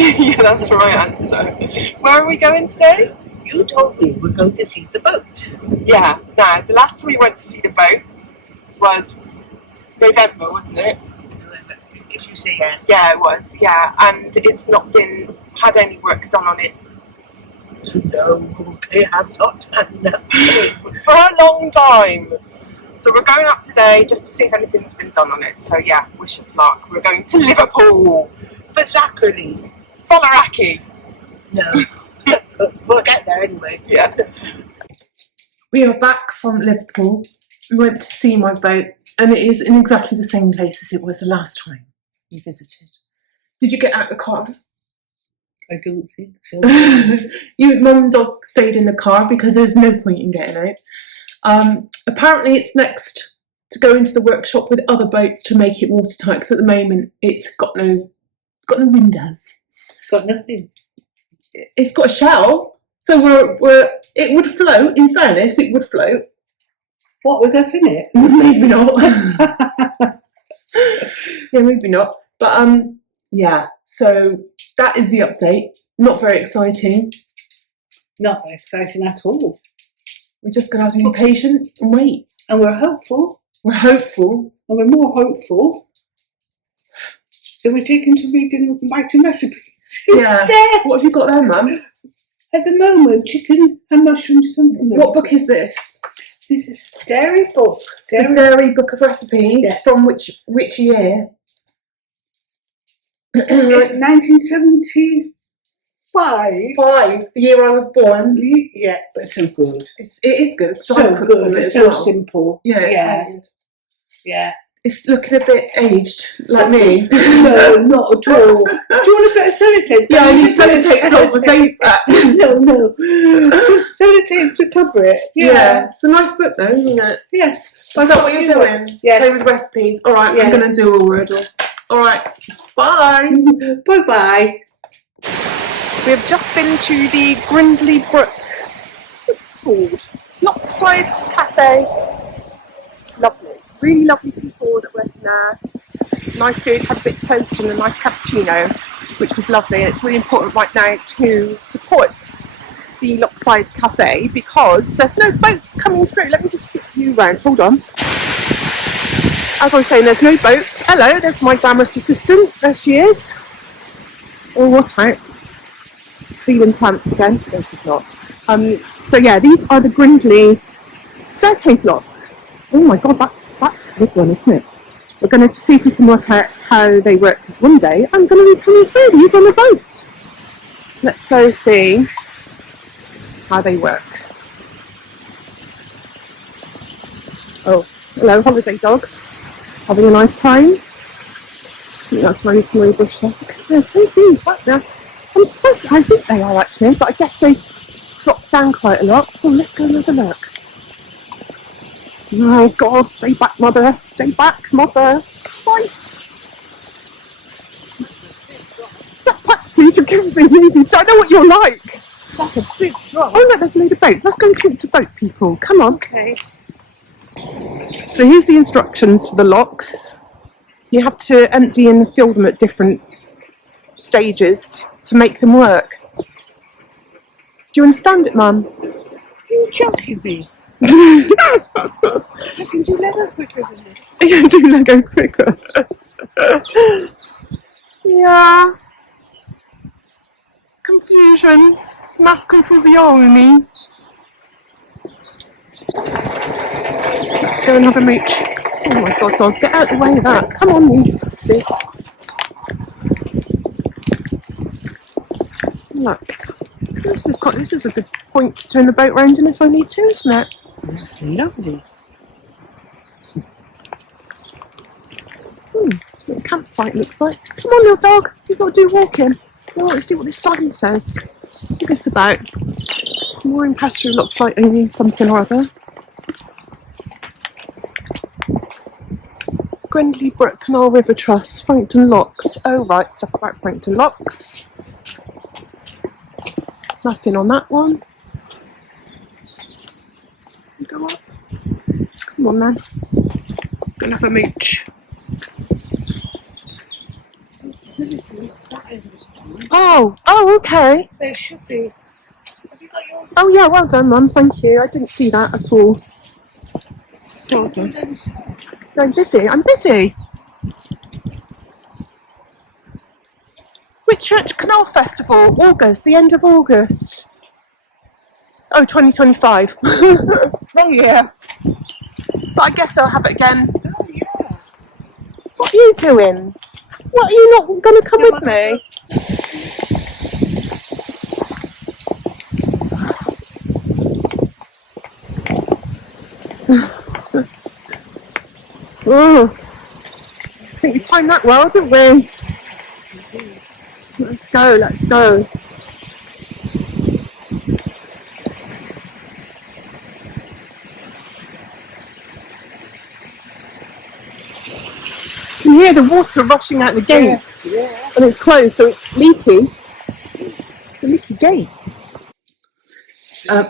Yeah, that's the right answer. Where are we going today? You told me we're going to see the boat. Yeah, no, the last time we went to see the boat was November, wasn't it? If you say yes. Yeah, it was, yeah, and it's not had any work done on it. No, they have not done nothing. For a long time. So we're going up today just to see if anything's been done on it. So yeah, wish us luck. We're going to Liverpool. For Zachary. Fallaraki. No. We'll get there anyway. Yeah. We are back from Liverpool. We went to see my boat, and it is in exactly the same place as it was the last time we visited. Did you get out of the car? I don't think so. Mum and Dog stayed in the car because there's no point in getting out. Apparently it's next to go into the workshop with other boats to make it watertight, because at the moment it's got no windows. Got nothing. It's got a shell, so it would float. In fairness, it would float. What, with us in it? Maybe not. Yeah, maybe not. But yeah. So that is the update. Not very exciting. Not exciting at all. We're just gonna have to be patient and wait. And we're hopeful. We're hopeful. And we're more hopeful. So we're taking to reading and writing recipes. Yeah. What have you got there, Mum? At the moment, chicken and mushroom something. What book is this? This is Dairy Book. The Dairy Book of Recipes. Yes. From which year? 1975. 5, the year I was born. Yeah, but so good. It is good. So good. It's so simple. Yeah. Yeah. It's looking a bit aged, like me. No, not at all. Do you want a bit of sellotape? Yeah, I need sellotape to hold my face back. No. Just sellotape to cover it. Yeah. It's a nice book though, isn't it? Yes. Is that what you're doing? Yes. Play with recipes. Alright, I'm going to do a Wordle. Alright, bye. Bye-bye. We have just been to the Grindley Brook. What's it called? Lockside Cafe. Lovely. Really lovely people that work in there. Nice food, had a bit of toast and a nice cappuccino, which was lovely. And it's really important right now to support the Lockside Cafe because there's no boats coming through. Let me just flip you around. Hold on. As I was saying, there's no boats. Hello, there's my glamorous assistant. There she is. Oh, watch out. Stealing plants again. No, she's not. So yeah, these are the Grindley staircase lock. Oh my god, that's a big one, isn't it? We're going to see if we can work out how they work, because one day I'm going to be coming through these on a boat. Let's go see how they work. Oh, hello, holiday dog. Having a nice time. I think that's Rosemary's bush. They're so deep back there. I'm surprised how deep they are actually, but I guess they dropped down quite a lot. Oh, let's go and have a look. Oh God, stay back, mother. Stay back, mother. Christ. Step back, please. You're giving me leaving. I know what you're like. That's a big drop. Oh, look, there's a load of boats. Let's go and talk to boat people. Come on. Okay. So here's the instructions for the locks. You have to empty and fill them at different stages to make them work. Do you understand it, Mum? You're joking me. I can do Lego quicker than this. You do Lego quicker. Yeah. Confusion. Mass confusione. Let's go and have a mooch. Oh my god, dog, get out of the way of that. Come on, you dusty. Look. This is a good point to turn the boat round in if I need to, isn't it? That's lovely. What a campsite looks like. Come on, little dog. You've got to do walking. I want to see what this sign says. What's this about? Mooring pasture looks like only something or other. Grindley Brook Canal River Trust, Frankton Locks. Oh right, stuff about Frankton Locks. Nothing on that one. Go up. Come on, man. Gonna have a mooch. Oh, okay. There should be. Have you got your Oh yeah, well done, Mum. Thank you. I didn't see that at all. Well done. No, I'm busy. I'm busy. Whitchurch Canal Festival, August, the end of August. Oh, 2025. Wrong year. But I guess I'll have it again. Oh, yeah. What are you doing? What, are you not going to come with me? Oh, I think we timed that well, didn't we? Let's go, let's go. You can hear the water rushing out the gate, Yeah. and it's closed, so it's leaky. It's a leaky gate.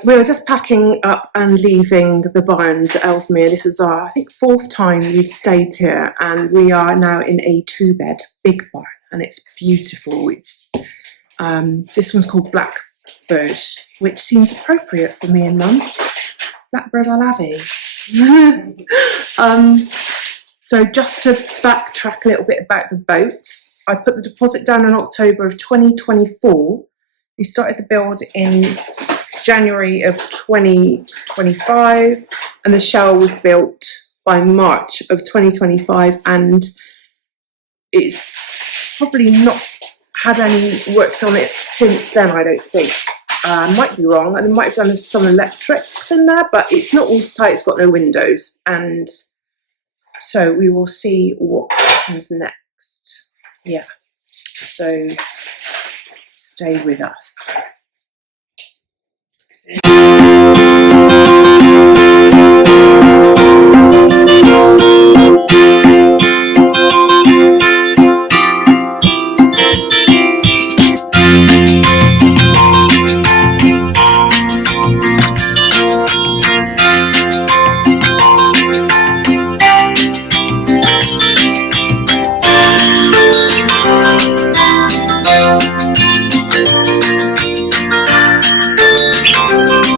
We are just packing up and leaving the barns at Ellesmere. This is our, I think, 4th time we've stayed here, and we are now in a 2-bed big barn, and it's beautiful. It's this one's called Blackbird, which seems appropriate for me and Mum. Blackbird Alavi. So just to backtrack a little bit about the boat, I put the deposit down in October of 2024. We started the build in January of 2025, and the shell was built by March of 2025, and it's probably not had any worked on it since then, I don't think. Might be wrong, and they might have done some electrics in there, but it's not watertight, it's got no windows, and so we will see what happens next. Yeah, so stay with us.